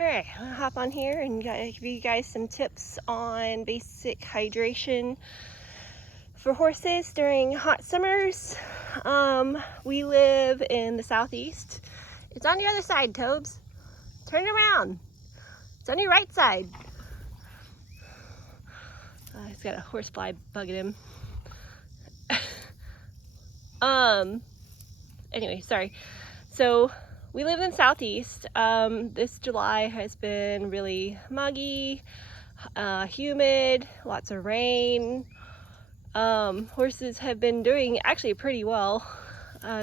Alright, I'm gonna hop on here and give you guys some tips on basic hydration for horses during hot summers. We live in the southeast. It's on the other side, Tobes. Turn around. It's on your right side. He's got a horsefly bugging him. Anyway, sorry. So we live in the southeast. This July has been really muggy, humid, lots of rain. Horses have been doing actually pretty well,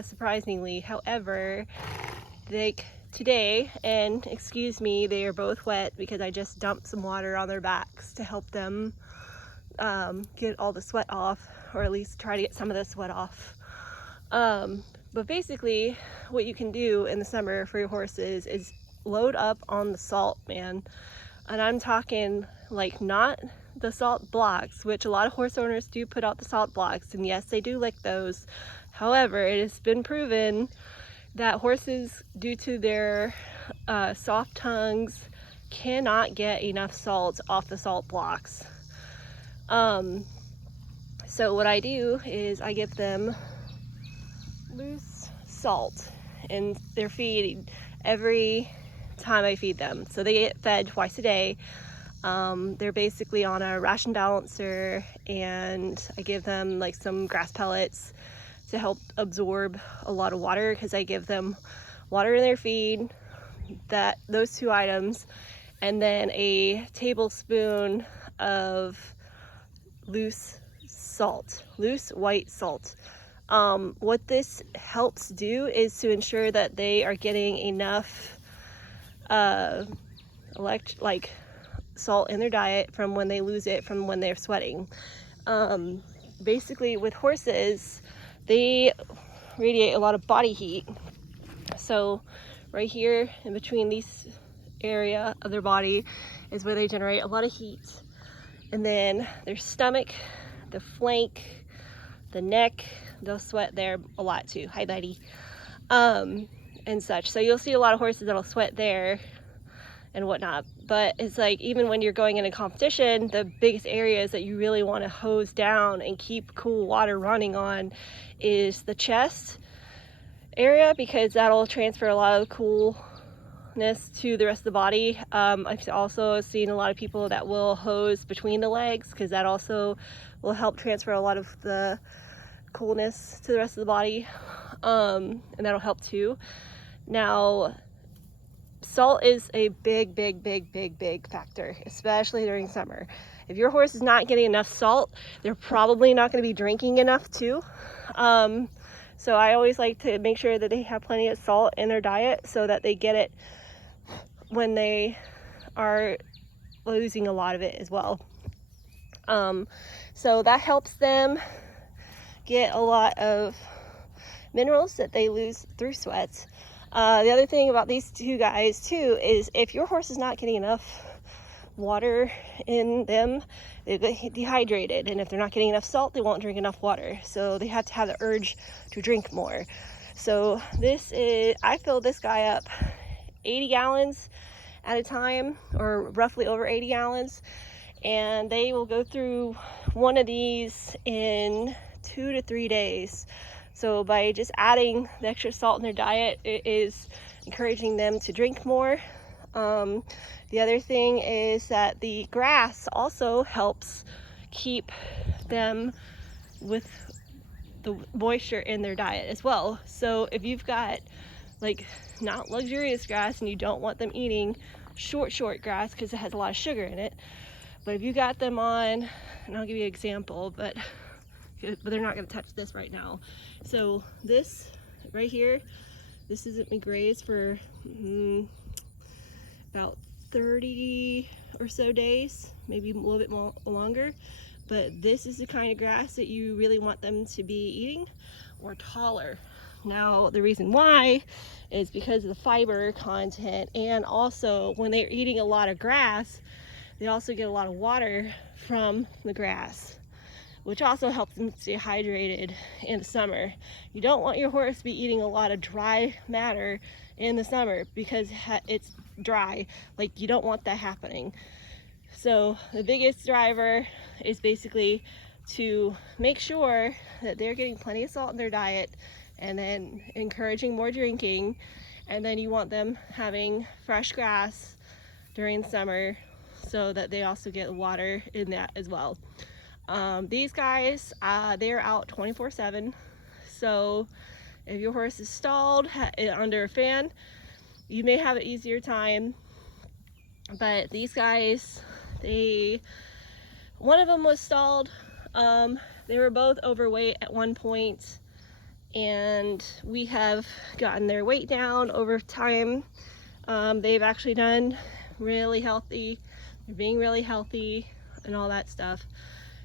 surprisingly. However, today, and excuse me, they are both wet because I just dumped some water on their backs to help them get all the sweat off, or at least try to get some of the sweat off. But basically what you can do in the summer for your horses is load up on the salt, man. And I'm talking like not the salt blocks, which a lot of horse owners do put out the salt blocks, and yes, they do lick those. However, it has been proven that horses, due to their soft tongues, cannot get enough salt off the salt blocks. So what I do is I give them loose salt in their feed every time I feed them. So they get fed twice a day. They're basically on a ration balancer, and I give them like some grass pellets to help absorb a lot of water, because I give them water in their feed, those two items, and then a tablespoon of loose white salt. What this helps do is to ensure that they are getting enough salt in their diet from when they lose it from when they're sweating. Basically with horses, they radiate a lot of body heat. So right here in between these area of their body is where they generate a lot of heat. And then their stomach, the flank, the neck, they'll sweat there a lot too. Hi, buddy. And such. So you'll see a lot of horses that'll sweat there and whatnot. But it's like, even when you're going in a competition, the biggest areas that you really want to hose down and keep cool water running on is the chest area, because that'll transfer a lot of the coolness to the rest of the body. I've also seen a lot of people that will hose between the legs, because that also will help transfer a lot of the coolness to the rest of the body, and that'll help too. Now, salt is a big factor, especially during summer. If your horse is not getting enough salt, they're probably not going to be drinking enough too. So I always like to make sure that they have plenty of salt in their diet, so that they get it when they are losing a lot of it as well. So that helps them get a lot of minerals that they lose through sweats. The other thing about these two guys too is, if your horse is not getting enough water in them, they get dehydrated, and if they're not getting enough salt, they won't drink enough water, so they have to have the urge to drink more. So I fill this guy up 80 gallons at a time, or roughly over 80 gallons, and they will go through one of these in 2 to 3 days. So by just adding the extra salt in their diet, it is encouraging them to drink more. The other thing is that the grass also helps keep them with the moisture in their diet as well. So if you've got like not luxurious grass, and you don't want them eating short grass because it has a lot of sugar in it, but if you got them on, and I'll give you an example, but they're not going to touch this right now. So this right here, this isn't been grazed for about 30 or so days, maybe a little bit more longer. But this is the kind of grass that you really want them to be eating, or taller. Now, the reason why is because of the fiber content, and also when they're eating a lot of grass, they also get a lot of water from the grass, which also helps them stay hydrated in the summer. You don't want your horse to be eating a lot of dry matter in the summer, because it's dry. Like, you don't want that happening. So the biggest driver is basically to make sure that they're getting plenty of salt in their diet, and then encouraging more drinking. And then you want them having fresh grass during summer so that they also get water in that as well. These guys, they're out 24/7. So if your horse is stalled under a fan, you may have an easier time. But these guys, one of them was stalled. They were both overweight at one point, and we have gotten their weight down over time. They've actually done really healthy. They're being really healthy and all that stuff.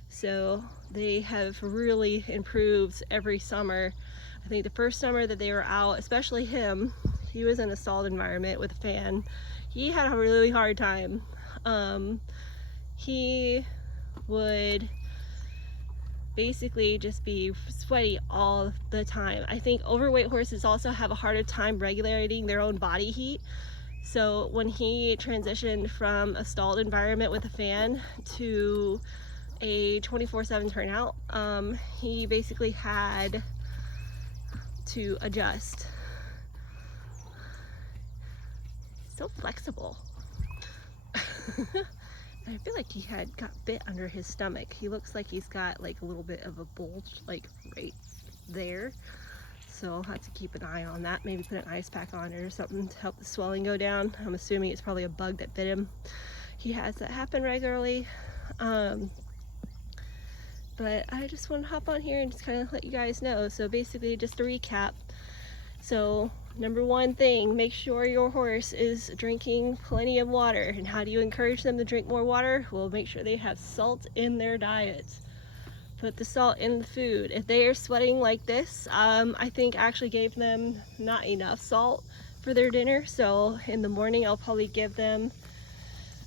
So they have really improved every summer. I think the first summer that they were out, especially him, he was in a stalled environment with a fan. He had a really hard time. He would basically just be sweaty all the time. I think overweight horses also have a harder time regulating their own body heat. So when he transitioned from a stalled environment with a fan to a 24/7 turnout, he basically had to adjust. So flexible. I feel like he got bit under his stomach. He looks like he's got like a little bit of a bulge like right there. So I'll have to keep an eye on that. Maybe put an ice pack on it or something to help the swelling go down. I'm assuming it's probably a bug that bit him. He has that happen regularly. But I just want to hop on here and just kind of let you guys know. So basically, just to recap. So number one thing, make sure your horse is drinking plenty of water. And how do you encourage them to drink more water? Well, make sure they have salt in their diet. Put the salt in the food. If they are sweating like this, I think I actually gave them not enough salt for their dinner. So in the morning, I'll probably give them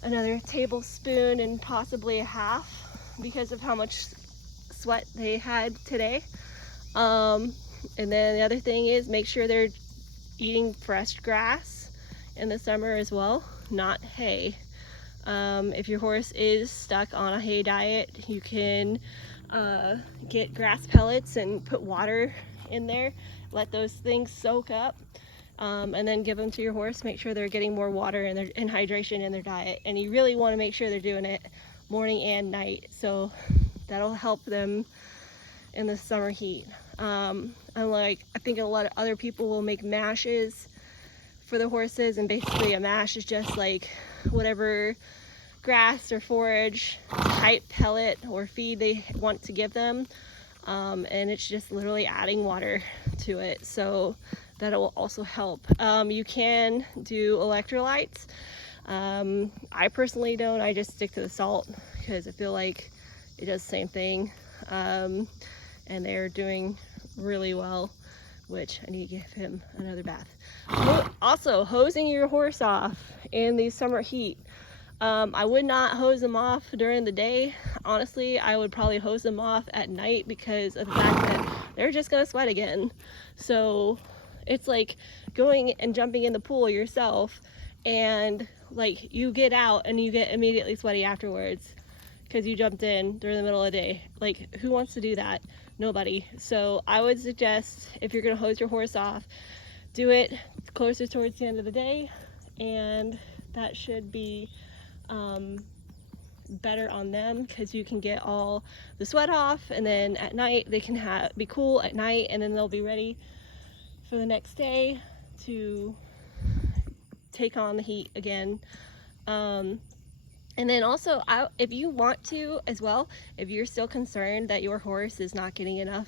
another tablespoon and possibly a half because of how much sweat they had today. And then the other thing is make sure they're eating fresh grass in the summer as well, not hay. If your horse is stuck on a hay diet, you can get grass pellets and put water in there, let those things soak up, and then give them to your horse. Make sure they're getting more water and hydration in their diet, and you really want to make sure they're doing it morning and night, so that'll help them in the summer heat. Unlike, I think a lot of other people will make mashes for the horses, and basically a mash is just like whatever grass or forage type pellet or feed they want to give them, and it's just literally adding water to it, so that will also help. You can do electrolytes. I personally don't. I just stick to the salt because I feel like it does the same thing, and they're doing really well, which I need to give him another bath. Also, hosing your horse off in the summer heat. I would not hose them off during the day. Honestly, I would probably hose them off at night because of the fact that they're just gonna sweat again. So it's like going and jumping in the pool yourself, and like you get out and you get immediately sweaty afterwards because you jumped in during the middle of the day. Like, who wants to do that? Nobody. So I would suggest, if you're gonna hose your horse off, do it closer towards the end of the day, and that should be better on them because you can get all the sweat off, and then at night they can be cool at night, and then they'll be ready for the next day to take on the heat again. And then also, if you want to as well, if you're still concerned that your horse is not getting enough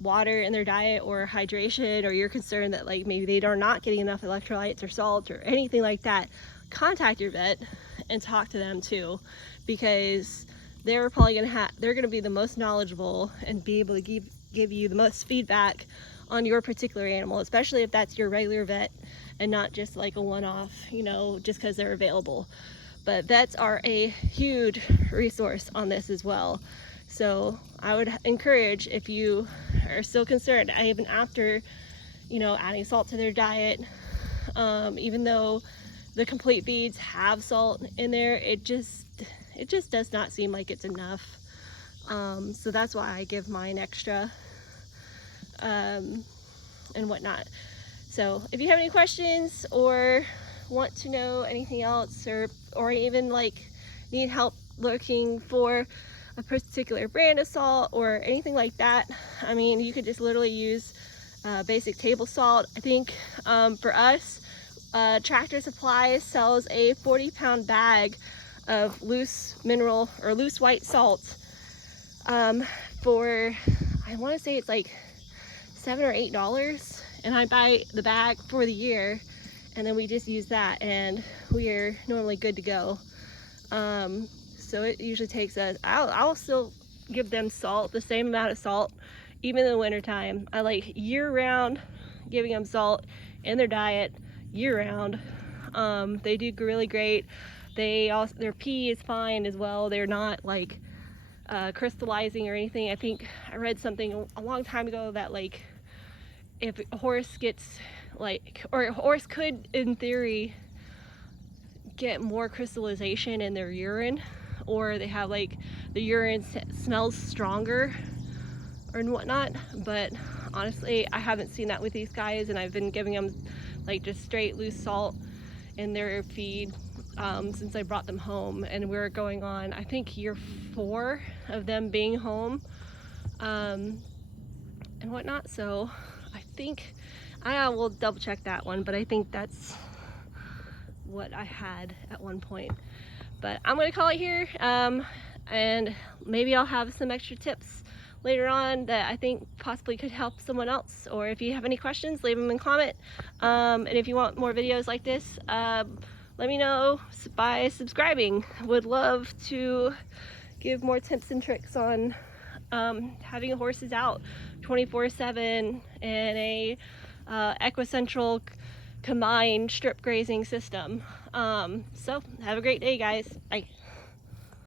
water in their diet or hydration, or you're concerned that like maybe they are not getting enough electrolytes or salt or anything like that, contact your vet and talk to them too, because they're probably they're gonna be the most knowledgeable and be able to give you the most feedback on your particular animal, especially if that's your regular vet and not just like a one-off, you know, just because they're available. But vets are a huge resource on this as well. So I would encourage, if you are still concerned, even after, you know, adding salt to their diet, Even though the complete feeds have salt in there, it just does not seem like it's enough. So that's why I give mine extra and whatnot. So if you have any questions or want to know anything else, or even like need help looking for a particular brand of salt or anything like that, I mean, you could just literally use basic table salt. I think for us, Tractor Supply sells a 40-pound bag of loose mineral or loose white salt for, I want to say it's like $7 or $8, and I buy the bag for the year, and then we just use that, and we are normally good to go. So it usually takes us, I'll still give them salt, the same amount of salt, even in the wintertime. I like year-round giving them salt in their diet year-round. They do really great. Their pee is fine as well. They're not like crystallizing or anything. I think I read something a long time ago that like if a horse gets like, or a horse could in theory get more crystallization in their urine, or they have like the urine smells stronger or whatnot, but honestly I haven't seen that with these guys, and I've been giving them like just straight loose salt in their feed since I brought them home, and we're going on I think year 4 of them being home and whatnot. So I think I will double check that one, but I think that's what I had at one point. But I'm gonna call it here, and maybe I'll have some extra tips later on that I think possibly could help someone else. Or if you have any questions, leave them in comment. And if you want more videos like this, let me know by subscribing. Would love to give more tips and tricks on having horses out 24/7 in a equicentral combined strip grazing system. So have a great day, guys. Bye.